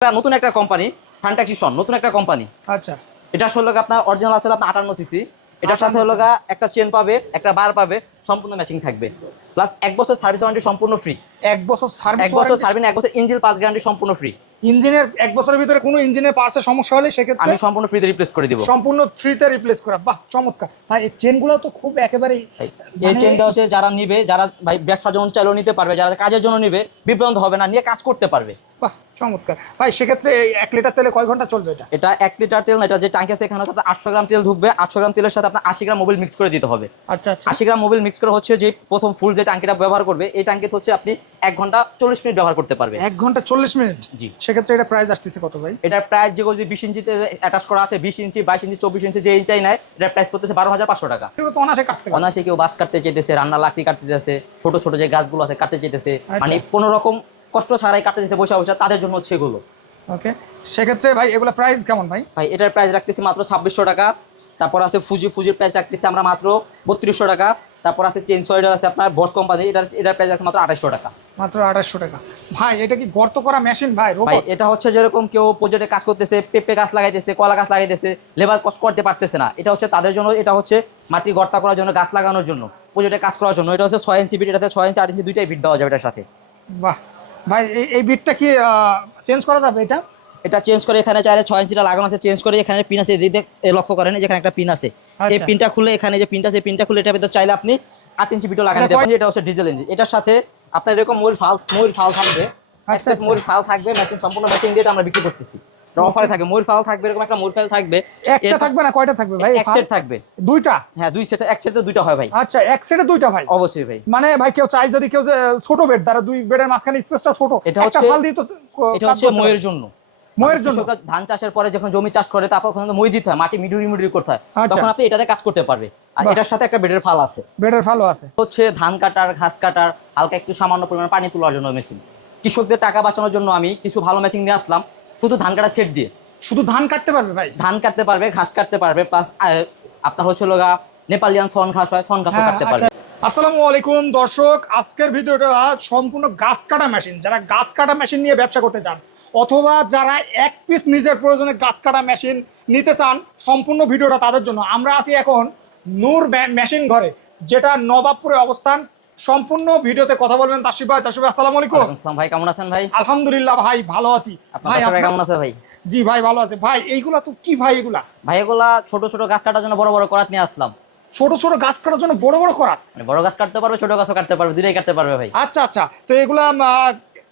নতুন একটা কোম্পানি ফ্যান্টাক্সিশন নতুন একটা কোম্পানি। আচ্ছা, এটা আসলে আপনার অরিজিনাল আছে আপনার 58 সিসি। এটার সাথে হলো একটা চেন পাবে, একটা বার পাবে, সম্পূর্ণ ম্যাচিং থাকবে। প্লাস 1 বছর সার্ভিস ওয়ারেন্টি সম্পূর্ণ ফ্রি। 1 বছর সার্ভিস 1 বছর সার্ভিস, 1 বছর ইঞ্জিন পাস গ্যারান্টি সম্পূর্ণ ফ্রি। ইঞ্জিনের 1 বছরের ভিতরে কোনো ইঞ্জিনের পার্টসের সমস্যা হলে সেক্ষেত্রে আমি সম্পূর্ণ ফ্রিতে রিপ্লেস করে দিব। সম্পূর্ণ ফ্রিতে রিপ্লেস করা। বাহ, চমৎকার ভাই। এই চেনগুলো তো খুব একেবারেই এই চেনটা হচ্ছে যারা নিবে, যারা ভাই ব্যবসার জন্য চাইলেও নিতে পারবে, যারা কাজের জন্য নিবে বিভ্রান্ত হবে না, নিয়ে কাজ করতে পারবে। বাহ, চমৎকার ভাই। সেক্ষেত্রে এই 1 লিটার তেলে কয় ঘন্টা চলবে এটা? এটা 1 লিটার তেল না, এটা যে ট্যাঙ্ক আছে এখানে হচ্ছে 800 গ্রাম তেল ঢুকবে। 800 গ্রাম তেলের সাথে আপনার 80 গ্রাম মোবিল মিক্স করে দিতে হবে। আচ্ছা আচ্ছা, 80 গ্রাম মোবিল মিক্স করে হচ্ছে যে প্রথম ফুল যে ট্যাঙ্কিটা ব্যবহার করবে, এই ট্যাঙ্কিতে হচ্ছে আপনি 1 ঘন্টা 40 মিনিট ব্যবহার করতে পারবে। 1 ঘন্টা 40 মিনিট? জি। সেক্ষেত্রে এটা প্রাইস আসতেছে কত ভাই? এটার প্রাইস যেগুলো যদি 20 ইঞ্চিতে অ্যাটাচ করা আছে, 20 ইঞ্চি, 22 ইঞ্চি, 24 ইঞ্চি যে ইঞ্চাই নেয়, এটার প্রাইস পড়তেছে 12,500 টাকা। এগুলো তো অনায়াসে কাটতে পারবে। অনায়াসে কেউ বাঁশ কাটতে চাইতেছে, রান্না লাকড়ি কাটতে চাইতেছে, ছোট ছোট যে গাছগুলো আছে কাটতে চাইতেছে, মানে কোনো রকম কষ্ট ছাড়াই কাটতে যেতে বসে বসে, তাদের জন্য হচ্ছে এগুলো। ওকে, সেক্ষেত্রে ভাই এগুলো প্রাইস কেমন ভাই? ভাই এটার প্রাইস রাখতেছি মাত্র 2600 টাকা। তারপর আছে ফুজির প্রাইস রাখতেছি আমরা মাত্র 3200 টাকা। তারপর আছে চেন সোয়েডার আছে আপনার বস কোম্পানি, এটার প্রাইস আছে মাত্র 2800 টাকা। মাত্র 2800 টাকা। ভাই এটা কি গর্ত করা মেশিন ভাই? ভাই রোবট? এটা হচ্ছে যেরকম কেউ প্রজেক্টে কাজ করতেছে, পেঁপে গাছ লাগাইতেছে, কলা গাছ লাগাইতেছে, লেবার কষ্ট করতে পারতেছে না, এটা হচ্ছে তাদের জন্য। এটা হচ্ছে মাটি গর্তা করার জন্য, গাছ লাগানোর জন্য, প্রজেক্টে কাজ করার জন্য। এটা হচ্ছে 6 ইঞ্চি বিট, এটাতে 6 ইঞ্চি 8 ইঞ্চি দুইটাই বিট দেওয়া যাবে এটার সাথে। বাহ ভাই, এই বিটটা কি চেঞ্জ করা যাবে এটা? এটা চেঞ্জ করে এখানে চাইলে 6 ইঞ্চিটা লাগানো আছে, চেঞ্জ করে এখানে পিন আছে, লক্ষ্য করেন যেখানে একটা পিন আছে, এই পিনটা খুলে এখানে যে পিনটা আছে, পিনটা খুলে এটার ভিতরে চাইলে আপনি 8 ইঞ্চি বিটও লাগানো যাবে। এটা হচ্ছে ডিজেল ইঞ্জিন। এটার সাথে আপনার এরকম মূল ফাল থাকবে, আচ্ছা মূল ফাল থাকবে, মেশিন সম্পূর্ণ মেশিন দিয়ে এটা আমরা বিক্রি করতেছি। অফারে থাকবে মূল ফাল থাকবে, এরকম একটা মূল ফাল থাকবে। একটা থাকবে না, কয়টা থাকবে ভাই? এক সেট থাকবে। দুইটা? হ্যাঁ, দুই সেট, এক সেটে দুইটা হয় ভাই। আচ্ছা, এক সেটে দুইটা ভাই? অবশ্যই ভাই। মানে ভাই কেউ চাই যদি কেউ যে ছোট বেড, দ্বারা দুই বেডের মাঝখানে স্পেসটা ছোট, এটা একটা ফাল দিয়ে তো এটা হচ্ছে ময়ের জন্য। ময়ের জন্য ধান চাষের পরে যখন জমি চাষ করে, তারপর ওখানে মই দিতে হয়, মাটি মিডুরি করতে হয়, তখন আপনি এটাতে কাজ করতে পারবে। আর এটার সাথে একটা বেডের ফাল আছে। বেডের ফালও আছে। হচ্ছে ধান কাটার, ঘাস কাটার, হালকা একটু সামান্য পরিমাণ পানি তোলার জন্য মেশিন। কৃষকদের টাকা বাঁচানোর জন্য আমি কিছু ভালো মেশিন নিয়ে আসলাম, শুধু ধান কাটা সেট দিয়ে। শুধু ধান কাটতে পারবে ভাই? ধান কাটতে পারবে, ঘাস কাটতে পারবে, প্লাস আপনার হচ্ছে লগা নেপালিয়ান সন ঘাস হয়, সন ঘাসও কাটতে পারবে। আসসালামু আলাইকুম দর্শক, আজকের ভিডিওটা সম্পূর্ণ গাছ কাটা মেশিন। যারা গাছ কাটা মেশিন নিয়ে ব্যবসা করতে চান, অথবা যারা এক পিস নিজের প্রয়োজনে গাছ কাটা মেশিন নিতে চান, সম্পূর্ণ ভিডিওটা তাদের জন্য। আমরা আছি এখন নূর মেশিন ঘরে, যেটা নবাবপুরে অবস্থান। সম্পূর্ণ ভিডিওতে কথা বলবেন তাসিফ ভাই। তাসিফ ভাই আসসালামু আলাইকুম। আসসালাম ভাই, কেমন আছেন ভাই? আলহামদুলিল্লাহ ভাই, ভালো আছি। ভাই কেমন আছে ভাই? জি ভাই, ভালো আছে ভাই। এইগুলা তো কি ভাই? এগুলা ভাই এগুলা ছোট ছোট গাছ কাটার জন্য বড় বড় করাত নিয়ে আসলাম। ছোট ছোট গাছ কাটার জন্য বড় বড় করাত? মানে বড় গাছ কাটতে পারবে, ছোট গাছও কাটতে পারবে, দুটোই কাটতে পারবে ভাই। আচ্ছা আচ্ছা, তো এগুলা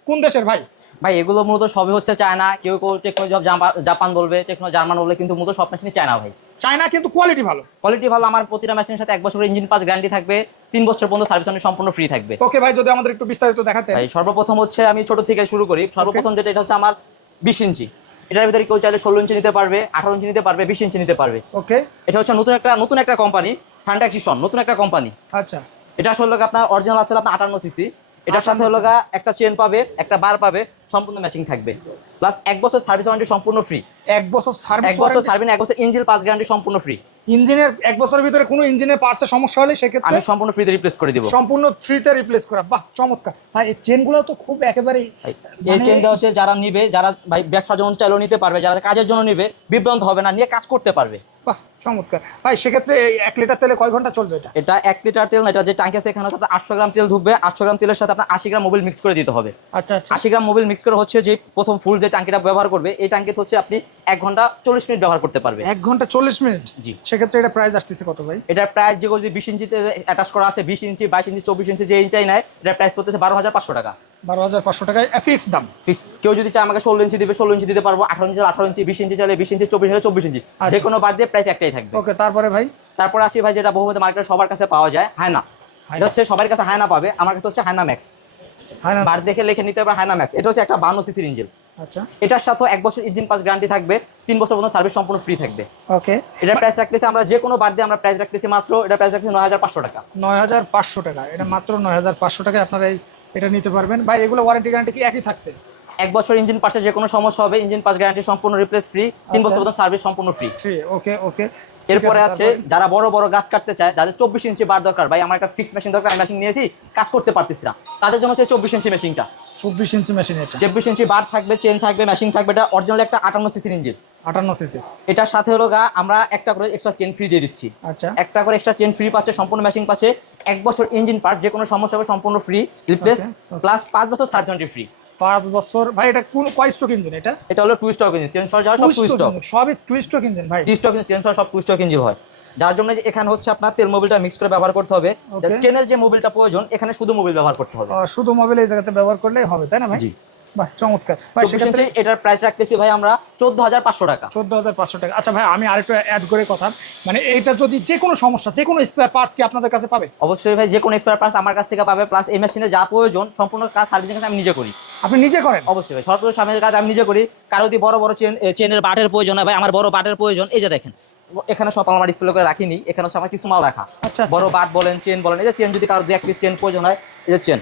কোন দেশের ভাই? ভাই এগুলো মূলত সবই হচ্ছে চায়না। কেউ কেউ টেকনোলজি অফ জাপান বলবে, টেকনো জার্মান বলবে, কিন্তু মূলত সব মেশিনই চায়না ভাই। চায়না, কিন্তু কোয়ালিটি ভালো? কোয়ালিটি ভালো। আমার প্রতিটা মেশিনের সাথে 1 বছরের ইঞ্জিন পাস গ্যারান্টি থাকবে, 3 বছর পর্যন্ত সার্ভিস ওয়ারেন্টি সম্পূর্ণ ফ্রি থাকবে। ওকে ভাই, যদি আমাদের একটু বিস্তারিত দেখাতে। ভাই সর্বপ্রথম হচ্ছে আমি ছোট থেকে শুরু করি। সর্বপ্রথম যেটা, এটা হচ্ছে আমার 20 ইঞ্চি। এটার ভিতরে কেউ চাইলে 16 ইঞ্চি নিতে পারবে, 18 ইঞ্চি নিতে পারবে, 20 ইঞ্চি নিতে পারবে। ওকে, এটা হচ্ছে নতুন একটা কোম্পানি, ফ্যান্টাক্সিশন নতুন একটা কোম্পানি। আচ্ছা, এটা আসলে আপনার অরিজিনাল আছে আপনার 58 সিসি। এটার সাথে হলো একটা চেন পাবে, একটা বার পাবে, সম্পূর্ণ ম্যাচিং থাকবে। প্লাস 1 বছর সার্ভিস ওয়ারেন্টি সম্পূর্ণ ফ্রি। 1 বছর সার্ভিস 1 বছর সার্ভিস, 1 বছর ইঞ্জিন পাস গ্যারান্টি সম্পূর্ণ ফ্রি। ইঞ্জিনের 1 বছরের ভিতরে কোনো ইঞ্জিনের পার্টসের সমস্যা হলে সেক্ষেত্রে আমি সম্পূর্ণ ফ্রিতে রিপ্লেস করে দিব। সম্পূর্ণ ফ্রিতে রিপ্লেস করা। বাহ, চমৎকার ভাই। এই চেনগুলো তো খুব একেবারেই এই চেনটা হচ্ছে যারা নিবে, যারা ভাই ব্যবসার জন্য চাইলেও নিতে পারবে, যারা কাজের জন্য নিবে বিভ্রান্ত হবে না, নিয়ে কাজ করতে পারবে। বাহ, চমৎকার ভাই। সেক্ষেত্রে এই 1 লিটার তেলে কয় ঘন্টা চলবে এটা? এটা 1 লিটার তেল না, এটা যে ট্যাঙ্ক আছে এখানে হচ্ছে 800 গ্রাম তেল ঢুকবে। 800 গ্রাম তেলের সাথে আপনার 80 গ্রাম মোবিল মিক্স করে দিতে হবে। আচ্ছা আচ্ছা, 80 গ্রাম মোবিল মিক্স করে হচ্ছে যে প্রথম ফুল যে ট্যাঙ্কিটা ব্যবহার করবে, এই ট্যাঙ্কিতে হচ্ছে আপনি 1 ঘন্টা 40 মিনিট ব্যবহার করতে পারবে। 1 ঘন্টা 40 মিনিট? জি। সেক্ষেত্রে এটা প্রাইস আসতেছে কত ভাই? এটার প্রাইস যেগুলো যদি 20 ইঞ্চিতে অ্যাটাচ করা আছে, 20 ইঞ্চি, 22 ইঞ্চি, 24 ইঞ্চি যে ইঞ্চাই নেয়, এটার প্রাইস পড়তেছে 12,500 টাকা। 12,500 টাকায় ফিক্স দাম? কেউ যদি চায় আমাকে 16 ইঞ্চি দিবে, 16 ইঞ্চি দিতে পারবো, 18 ইঞ্চি 18 ইঞ্চি, 20 ইঞ্চি চাইলে 20 ইঞ্চি, 24 ইঞ্চি 24 ইঞ্চি, যে কোনো বাদ দিয়ে প্রাইস একটাই থাকবে। ওকে, তারপরে ভাই? তারপরে আসি ভাই, যেটা বহুমতে মার্কেটে সবার কাছে পাওয়া যায়, হায়না। এটা হচ্ছে সবার কাছে হায়না পাবে, আমার কাছে হচ্ছে হায়না ম্যাক্স। বার দেখে লিখে নিতে পারবে হায়না ম্যাক্স। এটা হচ্ছে একটা 52 সিসির ইঞ্জিন। আচ্ছা, এটার সাথে 1 বছর ইঞ্জিন পাস গ্যারান্টি থাকবে, 3 বছর পর্যন্ত সার্ভিস সম্পূর্ণ ফ্রি থাকবে। ওকে, এটার প্রাইস রাখতেছি আমরা যে কোনো বার দিয়ে আমরা প্রাইস রাখতেছি মাত্র, এটা প্রাইস রাখতেছি 9,500 টাকা। 9,500 টাকা? এটা মাত্র 9,500 টাকায় আপনারা এটা নিতে পারবেন ভাই। এগুলো ওয়ারেন্টি গ্যারান্টি কি একই থাকছে? 1 বছর ইঞ্জিন পাসে যে কোনো সমস্যা হবে, ইঞ্জিন পাস গ্যারান্টি সম্পূর্ণ রিপ্লেস ফ্রি, 3 বছর পর্যন্ত সার্ভিস সম্পূর্ণ ফ্রি। ওকে ওকে। এরপরে আছে যারা বড় বড় গাছ কাটতে চায়, যাদের 24 ইঞ্চি বার দরকার, ভাই আমার একটা ফিক্স মেশিন দরকার, আমি মেশিন নিয়েছি কাজ করতে পারতেছি না, তাদের জন্য হচ্ছে 24 ইঞ্চি মেশিনটা। 24 ইঞ্চি মেশিন এটা। 24 ইঞ্চি বার থাকবে, চেন থাকবে, মেশিং থাকবে। এটা অরিজিনাল একটা 58 সিসির ইঞ্জিন। 58 সিসি। এটার সাথে হলো গা আমরা একটা করে এক্সট্রা চেন ফ্রি দিয়ে দিচ্ছি। আচ্ছা, একটা করে এক্সট্রা চেন ফ্রি পাচ্ছে, সম্পূর্ণ মেশিং পাচ্ছে, 1 বছর ইঞ্জিন পার্ট যে কোনো সমস্যা হবে সম্পূর্ণ ফ্রি রিপ্লেস, প্লাস 5 বছর থার্ড ওয়ারেন্টি ফ্রি। 5 বছর ভাই। এটা কোন কয় স্ট্রোক ইঞ্জিন এটা? এটা হলো 2 স্ট্রোক ইঞ্জিন, চেঞ্জ হওয়া যায় সব 2 স্ট্রোক, সবই 2 স্ট্রোক ইঞ্জিন ভাই। 2 স্ট্রোক ইঞ্জিন, চেঞ্জ হওয়া সব 2 স্ট্রোক ইঞ্জিন হয়। যার জন্য যে এখানে হচ্ছে আপনার তেল মোবিলটা মিক্স করে ব্যবহার করতে হবে। চেনের যে মোবিলটা প্রয়োজন এখানে শুধু মোবিল ব্যবহার করতে হবে। শুধু মোবিল এই জায়গাতে ব্যবহার করলেই হবে, তাই না ভাই? জি। বাহ, চমৎকার ভাই। সেক্ষেত্রে এটার প্রাইস রাখতেছি ভাই আমরা 14500 টাকা। 14500 টাকা। আচ্ছা ভাই, আমি আরেকটু অ্যাড করে কথা, মানে এইটা যদি যে কোনো সমস্যা, যে কোনো স্পেয়ার পার্টস কি আপনাদের কাছে পাবে? অবশ্যই ভাই, যে কোনো এক্সপায়ার পার্টস আমার কাছ থেকে পাবে, প্লাস এই মেশিনে যা প্রয়োজন সম্পূর্ণ কাজ সার্ভিসিং আমি নিজে করি। আপনি নিজে করেন? অবশ্যই ভাই, সরকারি সামনের কাজ আমি নিজে করি। কারো যদি বড় বড় চেনের বাটের প্রয়োজন হয় ভাই, আমার বড় বাটের প্রয়োজন, এই যে দেখেন এখানে সব আমার ডিসপ্লে করে রাখিনি, এখানে হচ্ছে আমার কিছু মাল রাখা। আচ্ছা, বড় বাট বলেন, চেন বলেন, এই যে চেন যদি কারো 2-1 পিস চেন প্রয়োজন হয়, এই যে চেন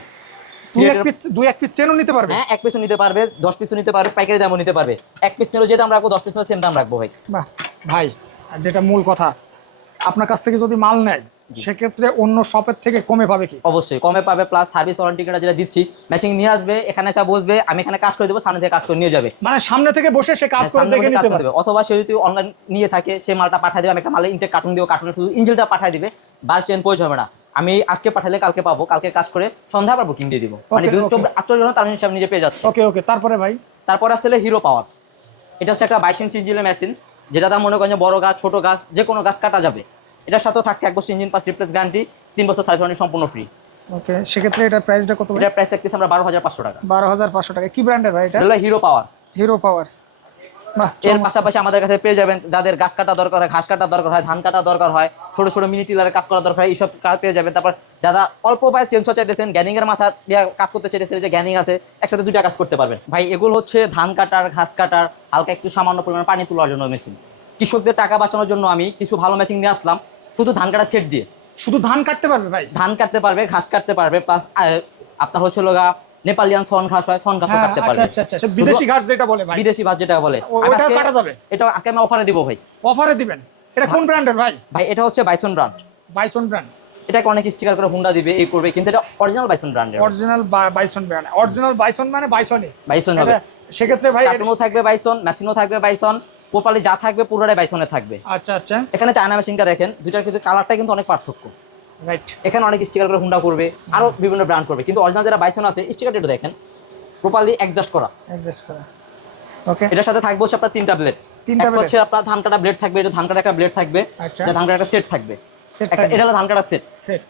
2-1 পিস চেনও নিতে পারবে? হ্যাঁ, 1 পিসও নিতে পারবে, 10 পিসও নিতে পারবে, পাইকারি দামও নিতে পারবে। 1 পিস নিলেও যে দাম রাখবো, 10 পিস নিলেও সেম দাম রাখবো ভাই। বাহ ভাই, যেটা মূল কথা, আপনার কাছ থেকে যদি মাল নেয় সেক্ষেত্রে অন্য শপের থেকে কমে পাবে কি? অবশ্যই কমে পাবে, প্লাস সার্ভিস ওয়ারেন্টি যেটা দিচ্ছি, মেশিন নিয়ে আসবে, এখানে এসে বসবে, আমি এখানে কাজ করে দেবো, সামনে থেকে কাজ করে নিয়ে যাবে। মানে সামনে থেকে বসে সে কাজ করে দেখে নিতে পারবে। অথবা সে যদি অনলাইন নিয়ে থাকে, সেই মালটা পাঠিয়ে দেবে, আমি একটা মালের ইনটেক কার্টুন দিব, কার্টুনে শুধু ইঞ্জিনটা পাঠিয়ে দিবে, বার চেন প্রয়োজন হবে না। আমি আজকে পাঠালে কালকে পাবো, কালকে কাজ করে সন্ধ্যা আবার বুকিং দিয়ে দিব, মানে 48 ঘন্টা তার হিসাব নিজে পেয়ে যাচ্ছে। ওকে, তারপরে ভাই? তারপরে আসলে হিরো পাওয়ার। এটা হচ্ছে একটা 22 ইঞ্চি ইঞ্জিনের মেশিন, যেটা দাম মনে করেন যে বড় গাছ, ছোট গাছ, যে কোনো গাছ কাটা যাবে। এটার সাথেও থাকছে 1 বছর ইঞ্জিন পাস রিপ্লেস গ্যারান্টি, 3 বছর সার্ভিস ওয়ারেন্টি সম্পূর্ণ ফ্রি। ওকে, সেক্ষেত্রে এটার প্রাইসটা কত? এটার প্রাইস রাখতেছি আমরা 12500 টাকা। 12500 টাকা। কি ব্র্যান্ডের ভাই এটা? হলো হিরো পাওয়ার। হিরো পাওয়ার। বাহ, এর পাশাপাশি আমাদের কাছে পেয়ে যাবেন যাদের গাছ কাটা দরকার হয়, ঘাস কাটা দরকার হয়, ধান কাটা দরকার হয়, ছোট ছোট মিনি টিলারের কাজ করা দরকার হয়, এইসব কাজ পেয়ে যাবেন। তারপর যারা অল্প পায়ে চেঞ্জ চাইতেছেন, গ্যানিং এর মাথা দিয়ে কাজ করতে চাইতেছেন, যে গ্যানিং আছে, একসাথে 2টা কাজ করতে পারবেন ভাই। এগুলো হচ্ছে ধান কাটার, ঘাস কাটার, হালকা একটু সামান্য পরিমাণ পানি তোলার জন্য মেশিন। কৃষকদের টাকা বাঁচানোর জন্য আমি কিছু ভালো মেশিন নিয়ে আসলাম, শুধু ধান কাটা সেট দিয়ে। শুধু ধান কাটতে পারবে ভাই? ধান কাটতে পারবে, ঘাস কাটতে পারবে, প্লাস আপনার হচ্ছে লগা নেপালিয়ান সন ঘাস হয়, সন ঘাসও কাটতে পারবে। আচ্ছা, বিদেশি ঘাস যেটা বলে ভাই, বিদেশি ঘাস যেটা বলে, ওটা কাটা যাবে। এটা আজকে আমি অফারে দিব ভাই। অফারে দিবেন? এটা কোন ব্র্যান্ডের ভাই? ভাই এটা হচ্ছে বাইসন ব্র্যান্ড। Bison brand? এটাকে অনেক স্টিকার করে হুন্ডা দিবে, এই করবে, কিন্তু এটা অরিজিনাল বাইসন ব্র্যান্ডের। Original bison brand. Original bison মানে বাইসনই। বাইসন হবে। সেক্ষেত্রে ভাই কার্টুনও থাকবে বাইসন, মেশিনও থাকবে বাইসন, প্রপারলি যা থাকবে পুরোটাই বাইসনে থাকবে। আচ্ছা। এখানে চায়না মেশিনটা দেখেন, দুইটার কিন্তু কালারটা কিন্তু অনেক পার্থক্য। রাইট। এখানে অনেক স্টিকার করে হুন্ডা করবে, আরো বিভিন্ন ব্র্যান্ড করবে, কিন্তু অরিজিনাল যারা বাইসন আছে স্টিকারটা একটু দেখেন, প্রপারলি অ্যাডজাস্ট করা। ওকে, এটার সাথে থাকবে হচ্ছে আপনার 3টা ব্লেড। একটা হচ্ছে আপনার ধান কাটা ব্লেড থাকবে, এটা ধান কাটা একটা ব্লেড থাকবে, এটা ধান কাটা একটা সেট থাকবে। এটা হলো ধান কাটা সেট।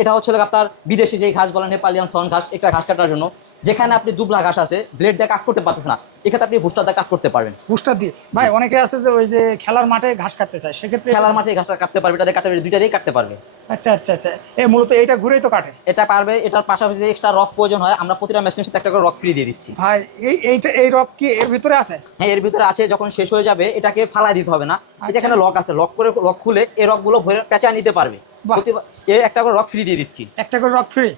এটা হচ্ছে আপনার বিদেশি যে ঘাস বলেন, নেপালিয়ান সন ঘাস, একটা ঘাস কাটার জন্য, যেখানে আপনি দুবলা ঘাস আছে, ব্লেড দিয়ে কাজ করতে পারতেছেন না, এক্ষেত্রে আপনি বুস্টার দিয়ে কাজ করতে পারবেন। বুস্টার দিয়ে ভাই, অনেকে আছে যে ওই যে খেলার মাঠে ঘাস কাটতে চায়, সেক্ষেত্রে খেলার মাঠে ঘাস কাটতে পারবে, এটা দিয়ে কাটতে পারবে, দুইটা দিয়ে কাটতে পারবে। আচ্ছা। মূলত এইটা ঘুরেই তো কাটে? এটা পারবে। এটার পাশাপাশি যে এক্সট্রা রক প্রয়োজন হয়, আমরা প্রতিটা মেশিনের সাথে একটা করে রক ফ্রি দিয়ে দিচ্ছি ভাই। এই রক কি এর ভিতরে আছে? হ্যাঁ, এর ভিতরে আছে। যখন শেষ হয়ে যাবে এটাকে ফালাই দিতে হবে না, এটা এখানে লক আছে, লক খুলে এই রকগুলো ভরে পেঁচা নিতে পারবে। এর একটা করে রক ফ্রি দিয়ে দিচ্ছি। একটা করে রক ফ্রি?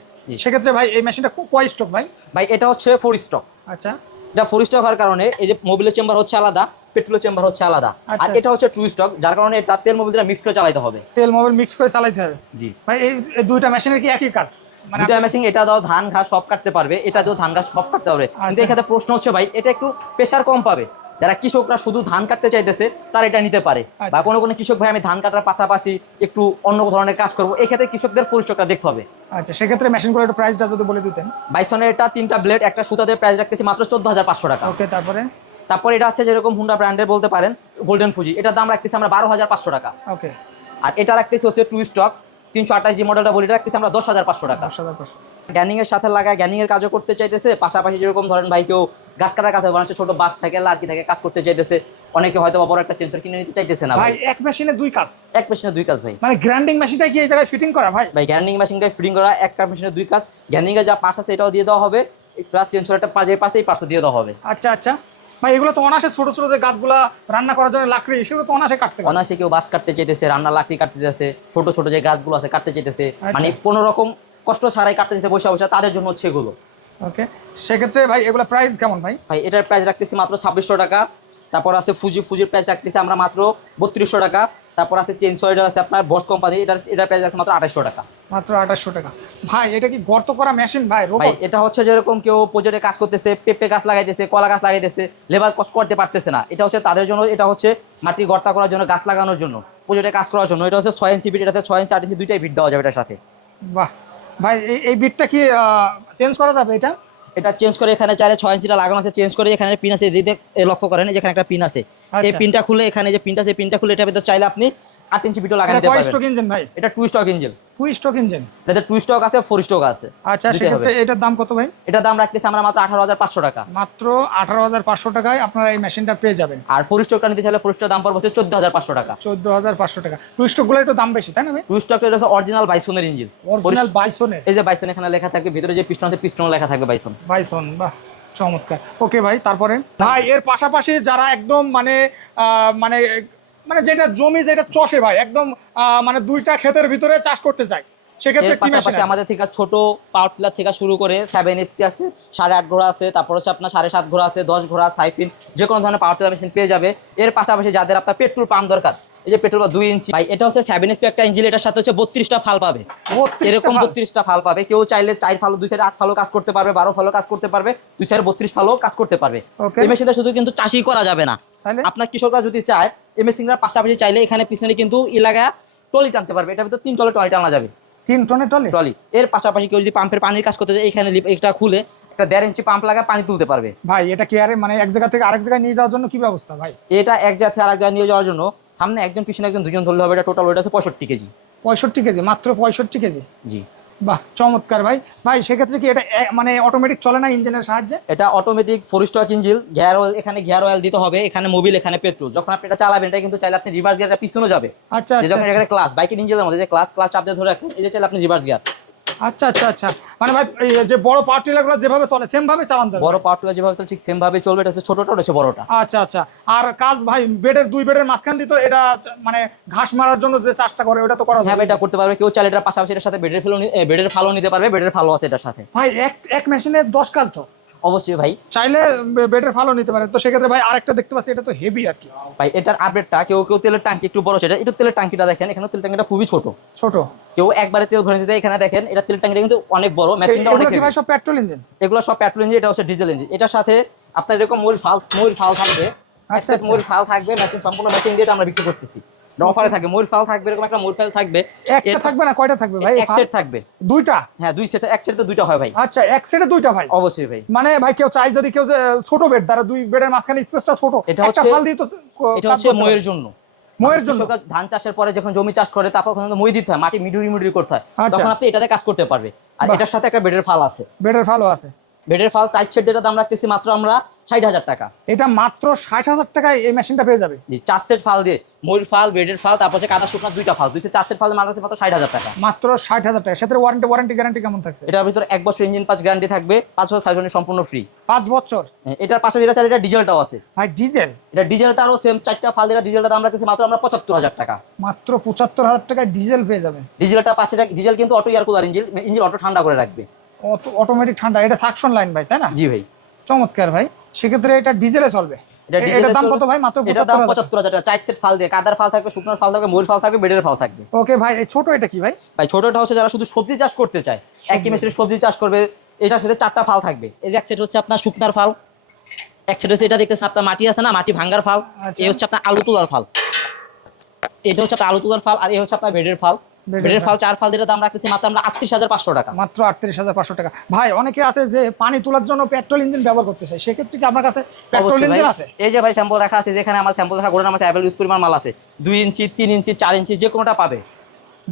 সেক্ষেত্রে ভাই এই মেশিনটা কয় স্টক ভাই? ভাই এটা হচ্ছে 4 স্টক। আচ্ছা, এটা 4 স্টক হওয়ার কারণে এই যে মোবিলের চেম্বার হচ্ছে আলাদা, পেট্রোলের চেম্বার হচ্ছে আলাদা, আর এটা হচ্ছে 2 স্টক, যার কারণে এটা তেল মোবিলটা মিক্স করে চালাতে হবে। তেল মোবিল মিক্স করে চালাতে হবে? জি ভাই। এই দুইটা মেশিনের কি একই কাজ? মানে দুইটা মেশিন, এটা দাও ধান ঘাস সব কাটতে পারবে, এটা দাও ধান ঘাস সব কাটতে পারবে। কিন্তু এখানে প্রশ্ন হচ্ছে ভাই, এটা একটু প্রেসার কম পাবে। যারা কৃষকরা শুধু ধান কাটতে চাইতেছে তারা এটা নিতে পারে, বা কোনো কৃষক ভাই আমি ধান কাটার পাশাপাশি একটু অন্য ধরনের কাজ করবো, এক্ষেত্রে কৃষকদের ফুল স্টকটা দেখতে হবে। আচ্ছা, সেক্ষেত্রে মেশিনগুলোর একটু প্রাইসটা যদি বলে দিতেন। বাইসনের এটা 3টা ব্লেড, একটা সুতাতে প্রাইস রাখতেছি মাত্র 14500 টাকা। ওকে, তারপরে এটা আছে যেরকম হুন্ডা ব্র্যান্ডের বলতে পারেন, গোল্ডেন ফুজি, এটার দাম রাখতেছি আমরা 12500 টাকা। ওকে, আর এটা রাখতেছি হচ্ছে 2 স্টক 328 জি মডেলটা বলি, এটা রাখতেছি আমরা 10500 টাকা। গ্যানিং এর সাথে লাগায় গ্যানিং এর কাজও করতে চাইতেছে, পাশাপাশি যেরকম ধরেন ভাই কেউ গাছ কাটার কাছে বানাচ্ছে, ছোট বাস থেকে লার্কি থেকে কাজ করতে চাইতেছে, অনেকে হয়তো বড় একটা সেন্সর কিনে নিতে চাইতেছে না ভাই। এক মেশিনে 2 কাজ? এক মেশিনে 2 কাজ ভাই। মানে গ্রাইন্ডিং মেশিনটা কি এই জায়গায় ফিটিং করা ভাই? ভাই গ্রাইন্ডিং মেশিনটা ফিটিং করা, এক মেশিনে 2 কাজ। গ্যানিং এর যা পার্টস আছে এটাও দিয়ে দেওয়া হবে, প্লাস সেন্সরটা পাঁচে এই পার্টস দিয়ে দেওয়া হবে। আচ্ছা ভাই, এগুলো তো অনাসে ছোট ছোট যে গাছগুলা রান্না করার জন্য লাকড়ি, সেগুলো তো অনাসে কাটতে পারে। অনাসে কেউ বাঁশ কাটতে চাইতেছে, রান্না লাকড়ি কাটতে চাইতেছে, ছোট ছোট যে গাছগুলো আছে কাটতে চাইতেছে, মানে কোনো রকম কষ্ট ছাড়াই কাটতে যেতে বসে তাদের জন্য হচ্ছে এগুলো। ওকে, সেক্ষেত্রে ভাই এগুলো প্রাইস কেমন ভাই? ভাই এটার প্রাইস রাখতেছি মাত্র 2600 টাকা। তারপর আছে ফুজির প্রাইস রাখতেছি আমরা মাত্র 3200 টাকা। তারপর আছে চেইনসয়ের আছে আপনার বস কোম্পানি, এটার প্রাইস রাখছে মাত্র 2800 টাকা। মাত্র 2800 টাকা। ভাই এটা কি গর্ত করা মেশিন ভাই? ভাই রোবট? এটা হচ্ছে যেরকম কেউ প্রজেক্টে কাজ করতেছে, পেঁপে গাছ লাগাইতেছে, কলা গাছ লাগাইতেছে, লেবার কষ্ট করতে পারতেছে না, এটা হচ্ছে তাদের জন্য। এটা হচ্ছে মাটি গর্তা করার জন্য, গাছ লাগানোর জন্য, প্রজেক্টে কাজ করার জন্য। এটা হচ্ছে 6 ইঞ্চি বিট, এটাতে 6 ইঞ্চি 8 ইঞ্চি দুইটাই বিট দেওয়া যাবে এটার সাথে। বাহ ভাই, এই বিটটা কি চেঞ্জ করা যাবে এটা? এটা চেঞ্জ করে এখানে চাইলে 6 ইঞ্চিটা লাগানো আছে, চেঞ্জ করে এখানে পিন আছে, এদিকে লক্ষ্য করেন যেখানে একটা পিন আছে, এই আচ্ছা। পিনটা খুলে এখানে যে পিনটা আছে, পিনটা খুলে এটা ভিতর চাইলে আপনি 8 ইঞ্চি বিটও লাগাতে এটা কয় পারবেন। স্ট্রোক ইঞ্জিন ভাই? এটা 2 স্টক ইঞ্জিন। 2 stroke engine? এটাতে 2 স্টক আছে, 4 স্টক আছে। আচ্ছা, দুইটাই সেক্ষেত্রে হবে। এটার দাম কত ভাই? এটার দাম রাখতেছি আমরা মাত্র 18,500 টাকা। মাত্র 18,500 টাকায় আপনারা এই মেশিনটা পেয়ে যাবেন। আর 4 স্টকটা নিতে চাইলে 4 স্টকের দাম পড়বে হচ্ছে 14,500 টাকা। 14,500 টাকা। 2 স্ট্রোকগুলো একটু দাম বেশি তাই না ভাই? 2 স্টক এটা হচ্ছে অরিজিনাল বাইসনের ইঞ্জিন। অরিজিনাল বাইসনের? এই যে বাইসন এখানে লেখা থাকবে, ভিতরে যে পিস্টন আছে পিস্টন লেখা থাকবে বাইসন। বাইসন, বাহ চমৎকার। ওকে ভাই, তারপরে ভাই এর পাশাপাশি যারা একদম মানে মানে যেটা জমি যেটা চষে ভাই একদম মানে দুইটা ক্ষেতের ভিতরে চাষ করতে চায়, সেক্ষেত্রে এর কি মেশিন পাশাপাশি আছে? আমাদের থেকে ছোট পাওয়ার টিলার থেকে শুরু করে 7 এসপি আছে, 8.5 ঘোড়া আছে, তারপর হচ্ছে আপনার 7.5 ঘোড়া আছে, 10 ঘোড়া, সাইফিন, যে কোনো ধরনের পাওয়ার টিলার মেশিন পেয়ে যাবে। এর পাশাপাশি যাদের আপনার পেট্রোল পাম্প দরকার, এই যে পেট্রোল 2 ইঞ্চি ভাই, এটা হচ্ছে 7 এসপি একটা ইঞ্জিন, এটার সাথে হচ্ছে 32টা ফাল পাবে। 32টা এরকম ফাল? 32টা ফাল পাবে। কেউ চাইলে 4 ফালও, 2 সাইডে 8 ফালও কাজ করতে পারবে, 12 ফালও কাজ করতে পারবে, 2 সাইডে 32 ফালও কাজ করতে পারবে। Okay. এই মেশিনটা শুধু কিন্তু চাষই করা যাবে না, তাহলে? আপনার কৃষকরা যদি চায় এই মেশিনটার পাশাপাশি চাইলে এখানে পিছনে কিন্তু এলাকা টলি টানতে পারবে। এটার ভিতর 3 টলে টলি টানা যাবে, 3 টনের টলি? ট্রলি। এর পাশাপাশি কেউ যদি পাম্পের পানির কাজ করতে চায়, এখানে এটা খুলে একটা 1.5 ইঞ্চি পাম্প লাগা পানি তুলতে পারবে। ভাই এটা কি আরে মানে এক জায়গা থেকে আরেক জায়গায় নিয়ে যাওয়ার জন্য কি ব্যবস্থা ভাই? এটা এক জায়গা থেকে আরেক জায়গায় নিয়ে যাওয়ার জন্য সামনে একজন পিছনে একজন, দুজন ধরলে হবে। এটা টোটাল ওয়েট আছে 65 কেজি। 65 কেজি? মাত্র 65 কেজি? জি। বাহ চমৎকার ভাই। ভাই সেক্ষেত্রে কি এটা মানে অটোমেটিক চলে না ইঞ্জিনের সাহায্যে? এটা automatic 4 stock engine, gear oil, এখানে গিয়ার অয়েল দিতে হবে, এখানে মোবিল, এখানে পেট্রোল। যখন আপনি এটা চালাবেন এটা কিন্তু চাইলে আপনি রিভার্স গিয়ারটা পিছনে যাবে। আচ্ছা যে যখন এখানে ক্লাস, বাইকের ইঞ্জিনের মধ্যে যে ক্লাস চাপ দিয়ে ধরে রাখেন, এই যে চাইলে আপনি রিভার্স গিয়ার। আচ্ছা আচ্ছা আচ্ছা, মানে ভাই এই যে বড় পাওয়ার টিলারগুলো যেভাবে চলে সেম ভাবে চালান যাবে? বড় পাওয়ার টিলার যেভাবে চলে ঠিক সেম ভাবে চলবে। এটা হচ্ছে ছোটটা, ওটা হচ্ছে বড়টা। আচ্ছা আচ্ছা। আর কাজ ভাই দুই বেডের মাঝখান দিয়ে তো এটা মানে ঘাস মারার জন্য যে চাষটা করে ওটা তো করা হ্যাঁ, যাবে? এটা করতে পারবে। কেউ চাইলে এটার পাশাপাশি এটার সাথে বেডের ফালও নিতে পারবে, বেডের ফালও আছে এটার সাথে। ভাই এক মেশিনে 10 কাজ তো? অবশ্যই ভাই। চাইলে বেডের ফালও নিতে পারে। তো সেক্ষেত্রে ভাই আরেকটা দেখতে পাচ্ছি, এটা তো হেভি আর কি ভাই। এটার আপডেটটা কেউ তেলের ট্যাঙ্কি একটু বড়, সেটা একটু তেলের ট্যাঙ্কিটা দেখেন, এখানে তেলের ট্যাঙ্কিটা খুবই ছোট। ছোট? কেউ একবারে তেল ভরে দিতে, এখানে দেখেন এটা তেলের ট্যাঙ্কিটা কিন্তু অনেক বড়, মেশিনটা অনেক এগুলো কি heavy। ভাই সব পেট্রোল ইঞ্জিন? এগুলো সব পেট্রোল ইঞ্জিন, এটা হচ্ছে ডিজেল ইঞ্জিন। এটার সাথে আপনার এরকম ময়ূর ফাল থাকবে, আচ্ছা, একটা ময়ূর ফাল থাকবে। মেশিন সম্পূর্ণ মেশিন দিয়ে এটা আমরা বিক্রি করতেছি। অফারে থাকবে ময়ূর ফাল থাকবে, এরকম একটা ময়ূর ফাল থাকবে। একটা থাকবে না, কয়টা থাকবে ভাই? এক সেট থাকবে। দুইটা? হ্যাঁ, দুই সেট, এক সেটে দুইটা হয় ভাই। আচ্ছা, এক সেটে দুইটা ভাই? অবশ্যই ভাই। মানে ভাই কেউ চাই যদি কেউ যে ছোট বেড, দ্বারা দুই বেডের মাঝখানে স্পেসটা ছোট, এটা একটা হচ্ছে ফাল দিয়ে তো এটা হচ্ছে ময়ের জন্য। ময়ের জন্য? কৃষকরা ধান চাষের পরে যখন জমি চাষ করে, তারপর কিন্তু মই দিতে হয়, মাটি মিডুরি করতে হয়, আচ্ছা। তখন আপনি এটাতে কাজ করতে পারবে। আর বাহ। এটার সাথে একটা বেডের ফাল আছে। বেডের ফালও আছে? বেডের ফাল 4 সেট, যেটা দাম রাখতেছি মাত্র আমরা 60,000 টাকা। এটা মাত্র 60,000 টাকায় এই মেশিনটা পেয়ে যাবে? জি, 4 সেট ফাল দিয়ে, ময়ূর ফাল, বেডের ফাল, তারপর হচ্ছে কাদা শুকনা দুইটা ফাল, 4 সেট ফাল মাত্র 60,000 টাকা। মাত্র 60,000 টাকা। সাথে ওয়ারেন্টি গ্যারান্টি কেমন থাকছে? এটার ভিতরে 1 বছর ইঞ্জিন পাঁচ গ্যারান্টি থাকবে, 5 বছর সার্ভিস সম্পূর্ণ ফ্রি। 5 বছর? এটার পাশে যেটা চাইলে এটা ডিজেলটাও আছে ভাই ডিজেল? এটা ডিজেলটারও সেম 4টা ফাল দিয়ে ডিজেলটা দাম রাখতেছি মাত্র আমরা 75,000 টাকা। মাত্র 75,000 টাকায় ডিজেল পেয়ে যাবেন? ডিজেলটা 5 ডিজেল কিন্তু auto air cooler engine auto ঠান্ডা করে রাখবে। অটোমেটিক ঠান্ডা? এটা সাকশন লাইন ভাই তাই না? জি ভাই। চমৎকার ভাই। সেক্ষেত্রে এটা ডিজেলে চলবে? এটার দাম কত ভাই? মাত্র 75,000 75,000? টাকা। 4 সেট ফাল দিয়ে, কাদার ফাল থাকবে, শুকনোর ফাল থাকবে, ময়ূর ফাল থাকবে, বেডের ফাল থাকবে। ওকে ভাই, এই ছোট এটা কি ভাই? ভাই ছোটটা হচ্ছে যারা শুধু সবজি চাষ করতে চায়, একই মেশিনে সবজি চাষ করবে। এটার সাথে 4টা ফাল থাকবে। এই যে এক সেট হচ্ছে আপনার শুকনার ফাল, এক সেট হচ্ছে এটা দেখতেছেন আপনার মাটি আছে না, মাটি ভাঙ্গার ফাল। আচ্ছা। এই হচ্ছে আপনার আলু তোলার ফাল, এটা হচ্ছে আপনার আলু তোলার ফাল। আর এই হচ্ছে আপনার বেডের ফাল। বেডের ফাল 4 ফাল দিয়ে দাম রাখতেছি মাত্র আমরা 38,500 টাকা। মাত্র 38,500 টাকা। ভাই অনেকে আছে যে পানি তোলার জন্য পেট্রোল ইঞ্জিন ব্যবহার করতে চায়, সেক্ষেত্রে কি আপনার কাছে পেট্রোল অবশ্যই ইঞ্জিন ভাই। আছে? এই যে ভাই স্যাম্পল রাখা আছে, যেখানে আমার স্যাম্পল রাখা গোড়ার মাছ অ্যাভেলেবল পরিমাণ মাল আছে। 2 ইঞ্চি, 3 ইঞ্চি, 4 ইঞ্চি, যে কোনোটা পাবে।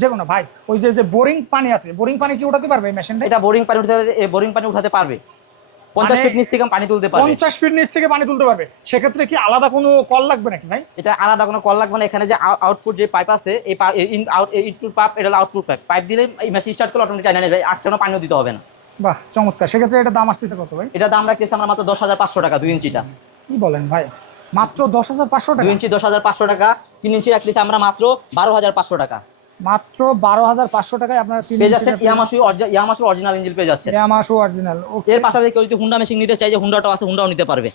যে কোনো ভাই। ওই যে বোরিং পানি আছে, বোরিং পানি কি উঠাতে পারবে এই মেশিনটা? এটা বোরিং পানি উঠাতে পারবে। 50 ফিট নিচ থেকে পানি তুলতে পারবে। 50 ফিট নিচ থেকে পানি তুলতে পারবে? সেক্ষেত্রে কি আলাদা কোনো কল লাগবে নাকি ভাই? এটা আলাদা কোনো কল লাগবে না। এখানে যে আউটপুট যে পাইপ আছে, এই ইনপুট পাইপ, এটা হলো আউটপুট পাইপ। পাইপ দিলে এই মেশিন স্টার্ট করলে অটোমেটিক চাইনা নেবে, আর কোনো পানিও দিতে হবে না। বাহ চমৎকার। সেক্ষেত্রে এটা দাম আসতেছে কত ভাই? এটা দাম রাখতেছি আমরা মাত্র 10,500 টাকা। 2 ইঞ্চিটা। কি বলেন ভাই? মাত্র 10,500 টাকা? 2 ইঞ্চি 10,500 টাকা। 3 ইঞ্চি রাখতেছি আমরা মাত্র 12,500 টাকা। মাত্র 12,500 টাকায় আপনারা 3 পেয়ে যাচ্ছেন ইয়ামাসু অরিজিনাল ইঞ্জিন পেয়ে যাচ্ছে। Yamaha original. এর পাশাপাশি কেউ যদি হুন্ডা মেশিন নিতে চাই, যে হুন্ডাটাও আছে, হুন্ডাও নিতে পারবে।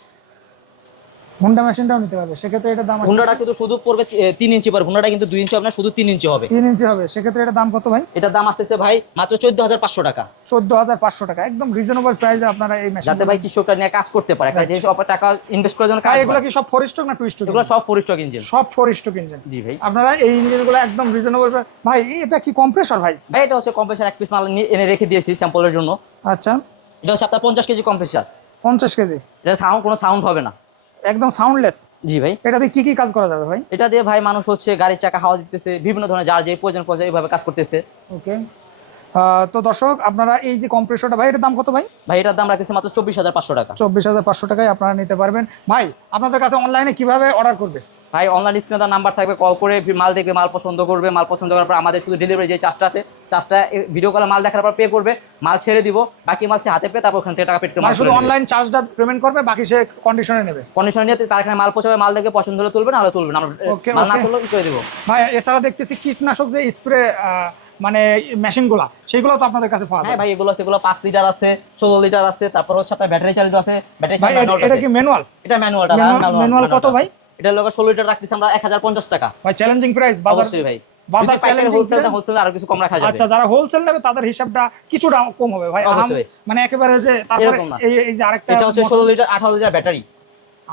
হুন্ডা মেশিনটাও নিতে হবে, সেক্ষেত্রে এটার দাম হুন্ডাটা কিন্তু শুধু পড়বে 3 ইঞ্চি পর, হুন্ডাটা কিন্তু 2 ইঞ্চি হবে না, শুধু 3 ইঞ্চি হবে। 3 ইঞ্চি হবে, সেক্ষেত্রে এটার দাম কত ভাই? এটার দাম আসতেছে ভাই মাত্র 14,500 টাকা। 14,500 টাকা, একদম রিজনেবল প্রাইসে আপনারা এই মেশিন, যাতে ভাই কৃষকরা নিয়ে কাজ করতে পারে, একটা যে সব টাকা ইনভেস্ট করার জন্য কাজ। এগুলো কি সব 4 স্ট্রোক না 2 স্ট্রোক? এগুলো সব 4 স্ট্রোক ইঞ্জিন। সব 4 স্ট্রোক ইঞ্জিন। জি ভাই। আপনারা এই ইঞ্জিনগুলো একদম রিজনেবল। ভাই এটা কি কম্প্রেসর ভাই? ভাই এটা হচ্ছে কম্প্রেসার, এক পিস মাল এনে রেখে দিয়েছি স্যাম্পলের জন্য। আচ্ছা, এটা হচ্ছে আপনার 50 কেজি কম্প্রেসার। 50 কেজি? এটা কোনো সাউন্ড হবে না, একদম সাউন্ডলেস। জি ভাই। এটা দিয়ে কি কি কাজ করা যাবে ভাই? এটা দিয়ে ভাই মানুষ হচ্ছে গাড়ির চাকা হাওয়া দিতেছে, বিভিন্ন ধরনের যার যে প্রয়োজন পড়ছে এইভাবে কাজ করতেছে। ওকে, তো দর্শক আপনারা এই যে কম্প্রেসরটা ভাই, এটার দাম কত ভাই? ভাই এটার দাম রাখতেছে মাত্র 24,500 টাকা। 24,500 টাকায় আপনারা নিতে পারবেন। ভাই আপনাদের কাছে অনলাইনে কিভাবে অর্ডার করবে? ভাই অনলাইন স্ক্রিনে তার নাম্বার থাকবে, কল করে মাল দেখবে, মাল পছন্দ করবে, মাল পছন্দ করার পর আমাদের শুধু ডেলিভারি যে চার্জটা আছে, চার্জটা ভিডিও কলে মাল দেখার পর পে করবে, মাল ছেড়ে দিব, বাকি মাল সে হাতে পেয়ে তারপর ওখান থেকে টাকা পেড করে মানে শুধু অনলাইন চার্জটা পেমেন্ট করবে, বাকি সে কন্ডিশনে নেবে? কন্ডিশন নিয়ে তার এখানে মাল পৌঁছাবে, মাল দেখে পছন্দ হলে তুলবে, না হলে তুলবে না, আমরা মাল না তুললে করে দিব। ভাই এছাড়া দেখতেছি কীটনাশক যে স্প্রে মানে মেশিনগুলো, সেগুলো তো আপনাদের কাছে পাওয়া যায়? হ্যাঁ ভাই, সেগুলো 5 লিটার আছে, 14 লিটার আছে, তারপর হচ্ছে আপনার ব্যাটারি চালিত আছে। ব্যাটারি ভাই এটা কি ম্যানুয়াল? এটা ম্যানুয়ালটা। ম্যানুয়াল কত ভাই? এটা লোক 16 লিটার রাখতেছি আমরা 1050 টাকা। ভাই চ্যালেঞ্জিং প্রাইস বাজার। অবশ্যই ভাই, বাজার চ্যালেঞ্জিং প্রাইস। হোলসেল আরো কিছু কম রাখা যাবে। আচ্ছা, যারা হোলসেল নেবে তাদের হিসাবটা কিছুটা কম হবে ভাই। অবশ্যই। মানে একেবারে যে তারপরে এই যে আরেকটা, এটা হচ্ছে 16 litre 18 litre battery.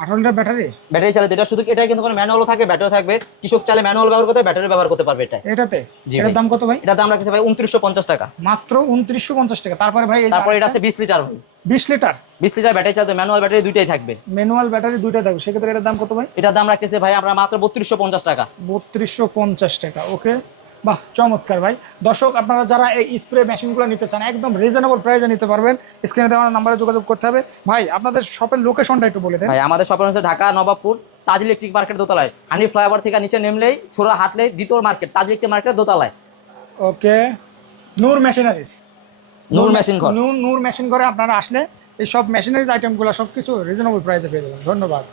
18 litre battery চালিত। এটা শুধু এটা কিন্তু কোনো ম্যানুয়ালও থাকে, ব্যাটারি থাকবে। কৃষক চাইলে ম্যানুয়াল ব্যবহার করতে, ব্যাটারি ব্যবহার করতে পারবে এটাতে। এটার দাম কত ভাই? এটার দাম রাখছে ভাই 2950 টাকা। মাত্র 2950 টাকা। তারপরে ভাই তারপর এটা আছে 20 লিটার ভাই। 20 লিটার? 20 লিটার ব্যাটারি চালিত, ম্যানুয়াল ব্যাটারি দুইটাই থাকবে। ম্যানুয়াল ব্যাটারি দুইটাই থাকবে, সেক্ষেত্রে এটার দাম কত ভাই? এটার দাম রাখতেছে ভাই আমরা মাত্র 3250 টাকা। 3250 টাকা। ওকে, বাহ চমৎকার ভাই। দর্শক আপনারা যারা এই স্প্রে মেশিনগুলো নিতে চান একদম রিজনেবল প্রাইসে নিতে পারবেন। স্ক্রিনে দেওয়া নাম্বারে যোগাযোগ করতে হবে। ভাই আপনাদের শপের লোকেশনটা একটু বলে দেন। ভাই আমাদের শপের হচ্ছে ঢাকা নবাবপুর তাজ ইলেকট্রিক মার্কেট দোতলায়, হানি ফ্লাইওভার থেকে নিচে নেমলেই ছোড়া হাঁটলেই দ্বিতীয় মার্কেট, তাজ ইলেকট্রিক মার্কেট দোতলায়। ওকে, নূর মেশিনারিজ, নূর মেশিন ঘর। নূর মেশিন ঘরে আপনারা আসলে এই সব মেশিনারিজ আইটেমগুলো সবকিছু রিজনেবল প্রাইসে পেয়ে যাবেন। ধন্যবাদ।